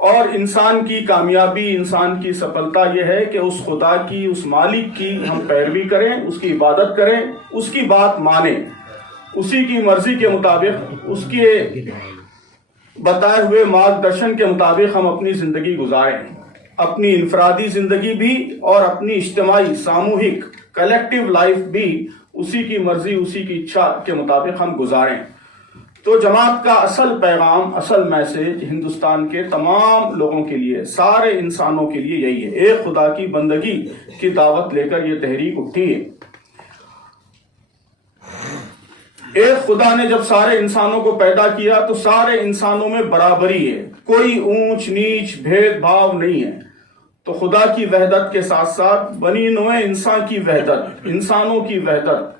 اور انسان کی کامیابی، انسان کی سفلتا یہ ہے کہ اس خدا کی، اس مالک کی ہم پیروی کریں، اس کی عبادت کریں، اس کی بات مانیں، اسی کی مرضی کے مطابق، اس کے بتائے ہوئے مارگدرشن کے مطابق ہم اپنی زندگی گزاریں، اپنی انفرادی زندگی بھی اور اپنی اجتماعی ساموہک کلیکٹیو لائف بھی اسی کی مرضی، اسی کی اچھا کے مطابق ہم گزاریں۔ تو جماعت کا اصل پیغام، اصل میسج ہندوستان کے تمام لوگوں کے لیے، سارے انسانوں کے لیے یہی ہے۔ ایک خدا کی بندگی کی دعوت لے کر یہ تحریک اٹھی ہے۔ ایک خدا نے جب سارے انسانوں کو پیدا کیا تو سارے انسانوں میں برابری ہے، کوئی اونچ نیچ بھید بھاؤ نہیں ہے۔ تو خدا کی وحدت کے ساتھ ساتھ بنی نوع انسان کی وحدت، انسانوں کی وحدت،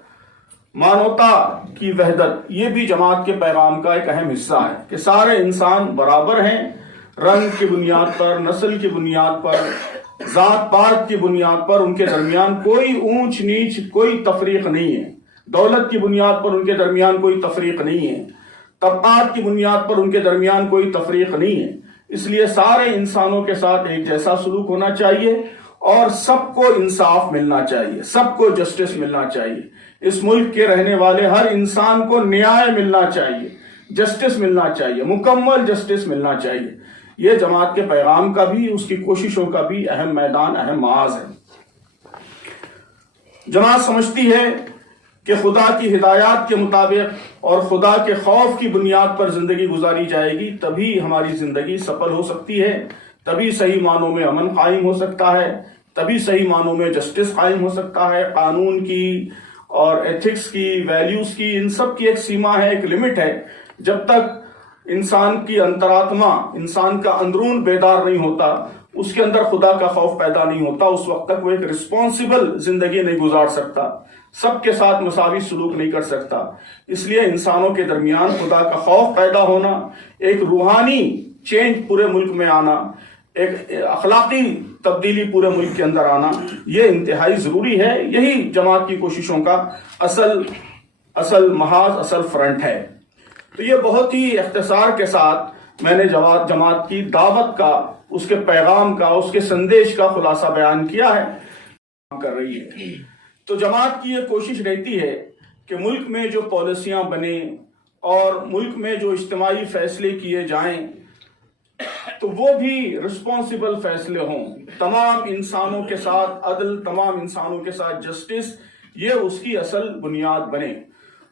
مانوتا کی وحدت، یہ بھی جماعت کے پیغام کا ایک اہم حصہ ہے کہ سارے انسان برابر ہیں، رنگ کی بنیاد پر، نسل کی بنیاد پر، ذات پات کی بنیاد پر ان کے درمیان کوئی اونچ نیچ، کوئی تفریق نہیں ہے، دولت کی بنیاد پر ان کے درمیان کوئی تفریق نہیں ہے، طبقات کی بنیاد پر ان کے درمیان کوئی تفریق نہیں ہے۔ اس لیے سارے انسانوں کے ساتھ ایک جیسا سلوک ہونا چاہیے اور سب کو انصاف ملنا چاہیے، سب کو جسٹس ملنا چاہیے۔ اس ملک کے رہنے والے ہر انسان کو نیائے ملنا چاہیے، جسٹس ملنا چاہیے، مکمل جسٹس ملنا چاہیے۔ یہ جماعت کے پیغام کا بھی، اس کی کوششوں کا بھی اہم میدان، اہم محاذ ہے۔ جماعت سمجھتی ہے کہ خدا کی ہدایات کے مطابق اور خدا کے خوف کی بنیاد پر زندگی گزاری جائے گی، تبھی ہماری زندگی سفل ہو سکتی ہے، تبھی صحیح معنوں میں امن قائم ہو سکتا ہے، تبھی صحیح معنوں میں جسٹس قائم ہو سکتا ہے۔ قانون کی اور ایتھکس کی، ویلیوز کی، ان سب کی ایک سیما ہے، ایک لمٹ ہے۔ جب تک انسان کی انتراتما، انسان کا اندرون بیدار نہیں ہوتا، اس کے اندر خدا کا خوف پیدا نہیں ہوتا، اس وقت تک وہ ایک رسپانسبل زندگی نہیں گزار سکتا، سب کے ساتھ مساوی سلوک نہیں کر سکتا۔ اس لیے انسانوں کے درمیان خدا کا خوف پیدا ہونا، ایک روحانی چینج پورے ملک میں آنا، ایک اخلاقی تبدیلی پورے ملک کے اندر آنا، یہ انتہائی ضروری ہے۔ یہی جماعت کی کوششوں کا اصل محاذ، اصل فرنٹ ہے۔ تو یہ بہت ہی اختصار کے ساتھ میں نے جماعت کی دعوت کا، اس کے پیغام کا، اس کے سندیش کا خلاصہ بیان کیا ہے، کر رہی ہے۔ تو جماعت کی یہ کوشش رہتی ہے کہ ملک میں جو پالیسیاں بنیں اور ملک میں جو اجتماعی فیصلے کیے جائیں تو وہ بھی رسپانسبل فیصلے ہوں، تمام انسانوں کے ساتھ عدل، تمام انسانوں کے ساتھ جسٹس، یہ اس کی اصل بنیاد بنے۔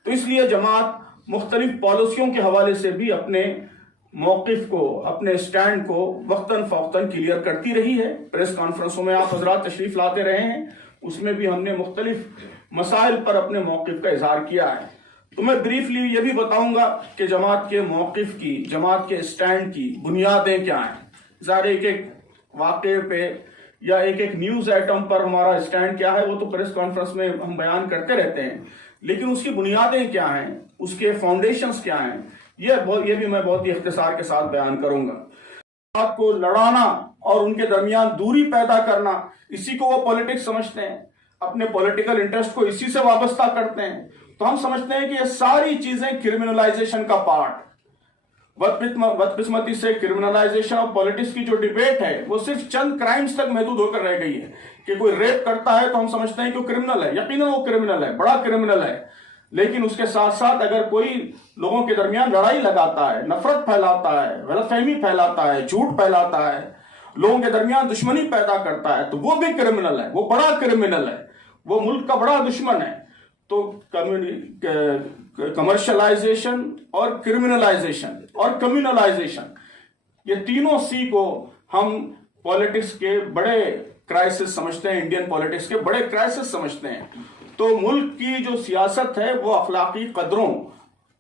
تو اس لیے جماعت مختلف پالیسیوں کے حوالے سے بھی اپنے موقف کو، اپنے سٹینڈ کو وقتاً فوقتاً کلیئر کرتی رہی ہے۔ پریس کانفرنسوں میں آپ حضرات تشریف لاتے رہے ہیں، اس میں بھی ہم نے مختلف مسائل پر اپنے موقف کا اظہار کیا ہے۔ تو میں بریفلی یہ بھی بتاؤں گا کہ جماعت کے موقف کی، جماعت کے سٹینڈ کی بنیادیں کیا ہیں۔ ظاہر ایک ایک واقعے پہ یا ایک ایک نیوز آئٹم پر ہمارا سٹینڈ کیا ہے وہ تو پریس کانفرنس میں ہم بیان کرتے رہتے ہیں، لیکن اس کی بنیادیں کیا ہیں، اس کے فاؤنڈیشنز کیا ہیں، یہ بھی میں بہت ہی اختصار کے ساتھ بیان کروں گا۔ بات کو لڑانا اور ان کے درمیان دوری پیدا کرنا، اسی کو وہ پولیٹکس سمجھتے ہیں، اپنے پولیٹیکل انٹرسٹ کو اسی سے وابستہ کرتے ہیں۔ تو ہم سمجھتے ہیں کہ یہ ساری چیزیں کرمنلائزیشن کا پارٹ، بدقسمتی سے کرمنلائزیشن آف پولیٹکس کی جو ڈیبیٹ ہے وہ صرف چند کرائمز تک محدود ہو کر رہ گئی ہے کہ کوئی ریپ کرتا ہے تو ہم سمجھتے ہیں کہ وہ کرمنل ہے، یقیناً وہ کرمنل ہے، بڑا کرمنل ہے، لیکن اس کے ساتھ ساتھ اگر کوئی لوگوں کے درمیان لڑائی لگاتا ہے، نفرت پھیلاتا ہے، غلط فہمی پھیلاتا ہے، جھوٹ پھیلاتا ہے، لوگوں کے درمیان دشمنی پیدا کرتا ہے، تو وہ بھی کرمنل ہے، وہ بڑا کرمنل ہے، وہ ملک کا بڑا دشمن ہے۔ تو کمرشلائزیشن اور کرمنلائزیشن اور کمیونلائزیشن، یہ تینوں سی کو ہم پولیٹکس کے بڑے کرائسس سمجھتے ہیں، انڈین پولیٹکس کے بڑے کرائسس سمجھتے ہیں۔ تو ملک کی جو سیاست ہے وہ اخلاقی قدروں،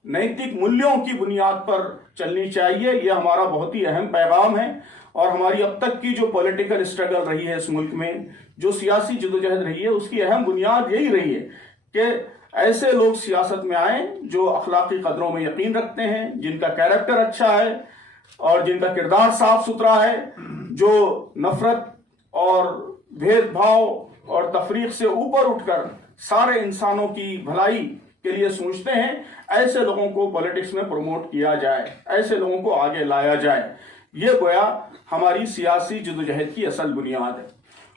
نیتک مولیوں کی بنیاد پر چلنی چاہیے، یہ ہمارا بہت ہی اہم پیغام ہے۔ اور ہماری اب تک کی جو پولیٹیکل اسٹرگل رہی ہے اس ملک میں، جو سیاسی جدوجہد رہی ہے، اس کی اہم بنیاد یہی رہی ہے کہ ایسے لوگ سیاست میں آئیں جو اخلاقی قدروں میں یقین رکھتے ہیں، جن کا کیریکٹر اچھا ہے اور جن کا کردار صاف ستھرا ہے، جو نفرت اور بھید بھاؤ اور تفریق سے اوپر اٹھ کر سارے انسانوں کی بھلائی کے لیے سوچتے ہیں۔ ایسے لوگوں کو پولیٹکس میں پروموٹ کیا جائے، ایسے لوگوں کو آگے لایا جائے۔ یہ گویا ہماری سیاسی جدوجہد کی اصل بنیاد ہے۔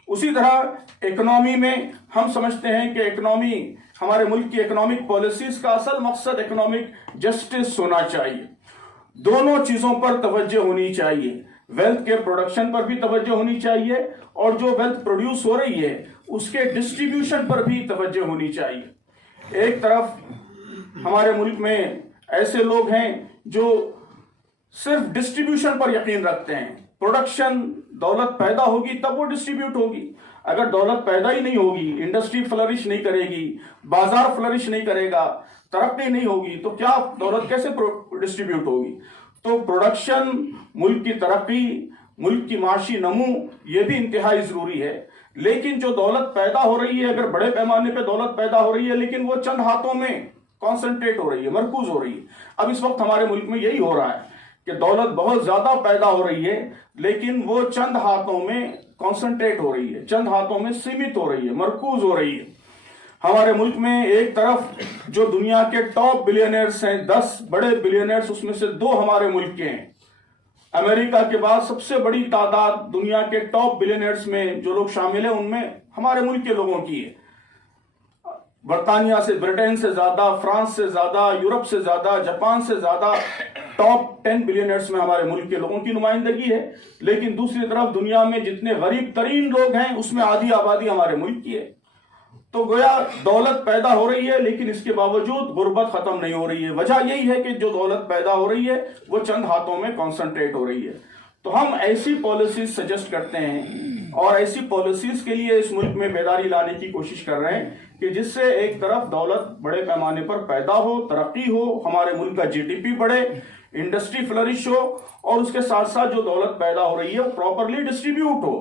اسی طرح اکنامی میں ہم سمجھتے ہیں کہ اکنامی ہمارے ملک کی اکنامک پالیسیز کا اصل مقصد اکنامک جسٹس ہونا چاہیے۔ دونوں چیزوں پر توجہ ہونی چاہیے، ویلتھ کے پروڈکشن پر بھی توجہ ہونی چاہیے اور جو ویلتھ پروڈیوس ہو رہی ہے اس کے ڈسٹریبیوشن پر بھی توجہ ہونی چاہیے۔ ایک طرف ہمارے ملک میں ایسے لوگ ہیں جو صرف ڈسٹریبیوشن پر یقین رکھتے ہیں، پروڈکشن دولت پیدا ہوگی تب وہ ڈسٹریبیوٹ ہوگی، اگر دولت پیدا ہی نہیں ہوگی، انڈسٹری فلرش نہیں کرے گی، بازار فلرش نہیں کرے گا، ترقی نہیں ہوگی تو کیا دولت کیسے ڈسٹریبیوٹ ہوگی؟ تو پروڈکشن، ملک کی ترقی، ملک کی معاشی نمو یہ بھی انتہائی ضروری ہے، لیکن جو دولت پیدا ہو رہی ہے، اگر بڑے پیمانے پہ دولت پیدا ہو رہی ہے لیکن وہ چند ہاتھوں میں کانسنٹریٹ ہو رہی ہے، مرکوز ہو رہی ہے۔ اب اس وقت ہمارے ملک میں یہی ہو رہا ہے کہ دولت بہت زیادہ پیدا ہو رہی ہے لیکن وہ چند ہاتھوں میں کانسنٹریٹ ہو رہی ہے، چند ہاتھوں میں سیمت ہو رہی ہے، مرکوز ہو رہی ہے۔ ہمارے ملک میں ایک طرف جو دنیا کے ٹاپ بلینئرز ہیں، 10 بڑے بلینئرز، اس میں سے 2 ہمارے ملک کے ہیں۔ امریکہ کے بعد سب سے بڑی تعداد دنیا کے ٹاپ بلینئرز میں جو لوگ شامل ہیں ان میں ہمارے ملک کے لوگوں کی ہے۔ برطانیہ سے، برٹین سے زیادہ، فرانس سے زیادہ، یورپ سے زیادہ، جاپان سے زیادہ ٹاپ 10 بلینئرز میں ہمارے ملک کے لوگوں کی نمائندگی ہے، لیکن دوسری طرف دنیا میں جتنے غریب ترین لوگ ہیں اس میں آدھی آبادی ہمارے ملک کی ہے۔ تو گویا دولت پیدا ہو رہی ہے لیکن اس کے باوجود غربت ختم نہیں ہو رہی ہے۔ وجہ یہی ہے کہ جو دولت پیدا ہو رہی ہے وہ چند ہاتھوں میں کانسنٹریٹ ہو رہی ہے۔ تو ہم ایسی پالیسیز سجیسٹ کرتے ہیں اور ایسی پالیسیز کے لیے اس ملک میں بیداری لانے کی کوشش کر رہے ہیں کہ جس سے ایک طرف دولت بڑے پیمانے پر پیدا ہو، ترقی ہو، ہمارے ملک کا جی ڈی پی بڑھے، انڈسٹری فلرش ہو، اور اس کے ساتھ ساتھ جو دولت پیدا ہو رہی ہے وہ پراپرلی ڈسٹریبیوٹ ہو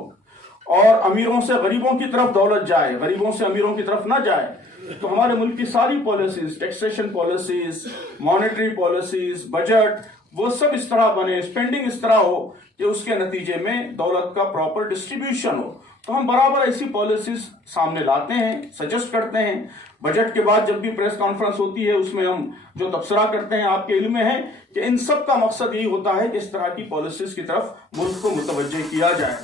اور امیروں سے غریبوں کی طرف دولت جائے، غریبوں سے امیروں کی طرف نہ جائے۔ تو ہمارے ملک کی ساری policies, taxation policies, monetary policies, budget, وہ سب اس طرح بنے، اسپینڈنگ اس طرح ہو کہ اس کے نتیجے میں دولت کا پراپر ڈسٹریبیوشن ہو۔ تو ہم برابر ایسی پالیسیز سامنے لاتے ہیں، سجیسٹ کرتے ہیں۔ بجٹ کے بعد جب بھی پریس کانفرنس ہوتی ہے اس میں ہم جو تبصرہ کرتے ہیں آپ کے علم میں ہے کہ ان سب کا مقصد یہی ہوتا ہے کہ اس طرح کی پالیسیز کی طرف ملک کو متوجہ کیا جائے۔